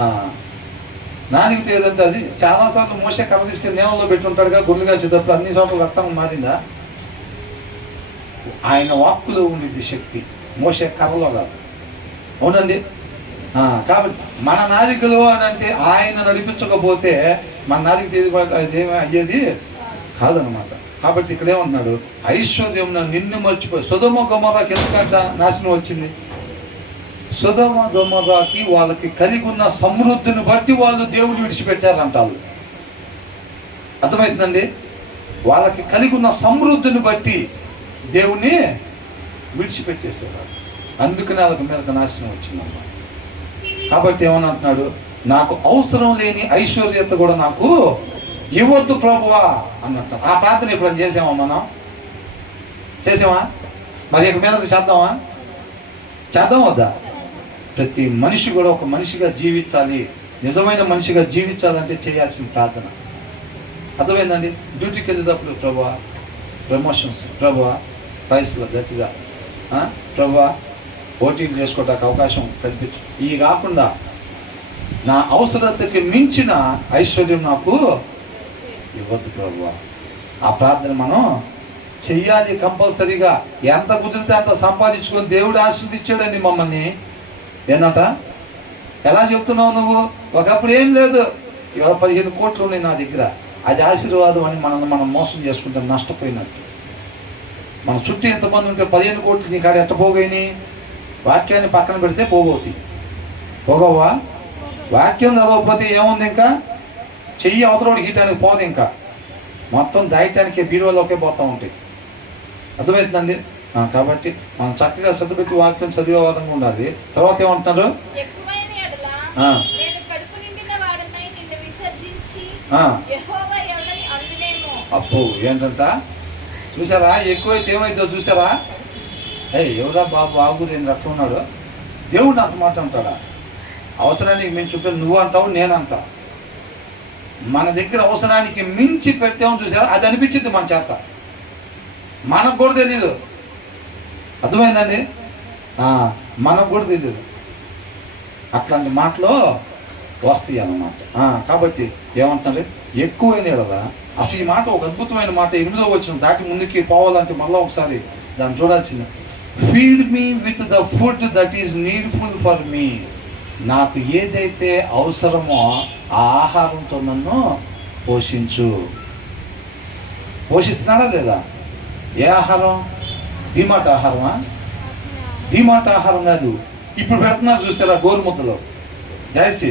నాదికి తెలియదంటే అది చాలాసార్లు మోసే కర్ర తీసుకెళ్ళి నేలలో పెట్టుంటాడుగా గొర్రెలుగా వచ్చేటప్పుడు అన్ని చోట్ల రక్తం మారిందా? ఆయన వాక్కులో ఉండిద్ది శక్తి, మోసే కర్రలో కాదు. అవునండి. కాబట్టి మన నాదికలో అని అంటే ఆయన నడిపించకపోతే మన నాదిక అదేమి అయ్యేది కాదనమాట. కాబట్టి ఇక్కడ ఏమంటున్నాడు, ఐశ్వర్యం నిన్ను మర్చిపోయి సొదొమ గొమొర్రాకి ఎందుకంట నాశనం వచ్చింది? సొదొమ గొమొర్రాకి వాళ్ళకి కలిగి ఉన్న సమృద్ధిని బట్టి వాళ్ళు దేవుని విడిచిపెట్టారంటారు. అర్థమవుతుందండి? వాళ్ళకి కలిగి ఉన్న సమృద్ధిని బట్టి దేవుని విడిచిపెట్టేసేవారు. అందుకనే వాళ్ళకి మీద నాశనం వచ్చిందన్నమాట. కాబట్టి ఏమని అంటున్నాడు, నాకు అవసరం లేని ఐశ్వర్యత కూడా నాకు ఇవ్వద్దు ప్రభువా అన్నట్టు. ఆ ప్రార్థన ఎప్పుడైనా చేసామా? మనం చేసామా? మరి ఇక మీద చేద్దామా? చేద్దాం వద్దా? ప్రతి మనిషి కూడా ఒక మనిషిగా జీవించాలి, నిజమైన మనిషిగా జీవించాలంటే చేయాల్సిన ప్రార్థన. అర్థమైందండి? డ్యూటీకి వెళ్ళేటప్పుడు ప్రభువా ప్రమోషన్స్, ప్రభువా ప్రైస్లో గట్టిగా, ప్రభువా ఓటింగ్ చేసుకోవడానికి అవకాశం కల్పించు. ఇవి కాకుండా నా అవసరతకి మించిన ఐశ్వర్యం నాకు ఇవ్వద్దు ప్రభువా. ఆ ప్రార్థన మనం చెయ్యాలి కంపల్సరీగా. ఎంత కుదిరితే అంత సంపాదించుకొని దేవుడు ఆశీర్వదించాడండి మమ్మల్ని. ఏంటంట? ఎలా చెప్తున్నావు నువ్వు? ఒకప్పుడు ఏం లేదు, 15 కోట్లు ఉన్నాయి నా దగ్గర, అది ఆశీర్వాదం అని మనం మోసం చేసుకుంటాం, నష్టపోయినట్టు. మన చుట్టూ ఎంతమంది ఉంటే 15 కోట్లు నీ కాడ ఎట్ట పోగైని? వాక్యాన్ని పక్కన పెడితే పోగవుతాయి. పోగవా? వాక్యం చదవకపోతే ఏముంది? ఇంకా చెయ్యి అవతలోడు గీయటానికి పోదు, ఇంకా మొత్తం దాయటానికి బీరువాలోకే పోతూ ఉంటాయి. అర్థమవుతుందండి? కాబట్టి మనం చక్కగా శ్రద్ధ వాక్యం చదివే వాళ్ళంగా ఉండాలి. తర్వాత ఏమంటున్నారు? అప్పు ఏంటంట చూసారా? ఎక్కువైతే ఏమైందో చూసారా? ఎవరా బాబు బాగురేంద్ర అట్లా ఉన్నాడు. దేవుడు అంత మాట అంటాడా? అవసరానికి మించి ఉంటే నువ్వు అంటావు, నేనంటా. మన దగ్గర అవసరానికి మించి పెట్టామని చూసారా? అది అనిపించింది మన చేత, మనకు కూడా తెలీదు. అర్థమైందండి? మనకు కూడా తెలియదు. అట్లాంటి మాటలు వస్తాయి అన్నమాట. కాబట్టి ఏమంటున్నారు? ఎక్కువైనా కదా. అసలు ఈ మాట ఒక అద్భుతమైన మాట. 8వ వచనం దాటి ముందుకి పోవాలంటే మళ్ళీ ఒకసారి దాన్ని చూడాల్సింది. Feed me with the food that is needful for me. నాకు ఏదైతే అవసరమో ఆ ఆహారంతో నన్ను పోషించు. పోషిస్తున్నాడా లేదా? ఏ ఆహారం? డిమాట్ ఆహారమా? డిమాట్ ఆహారం కాదు. ఇప్పుడు పెడుతున్నారు చూస్తారా గోరుముద్దలో. జయశ్రీ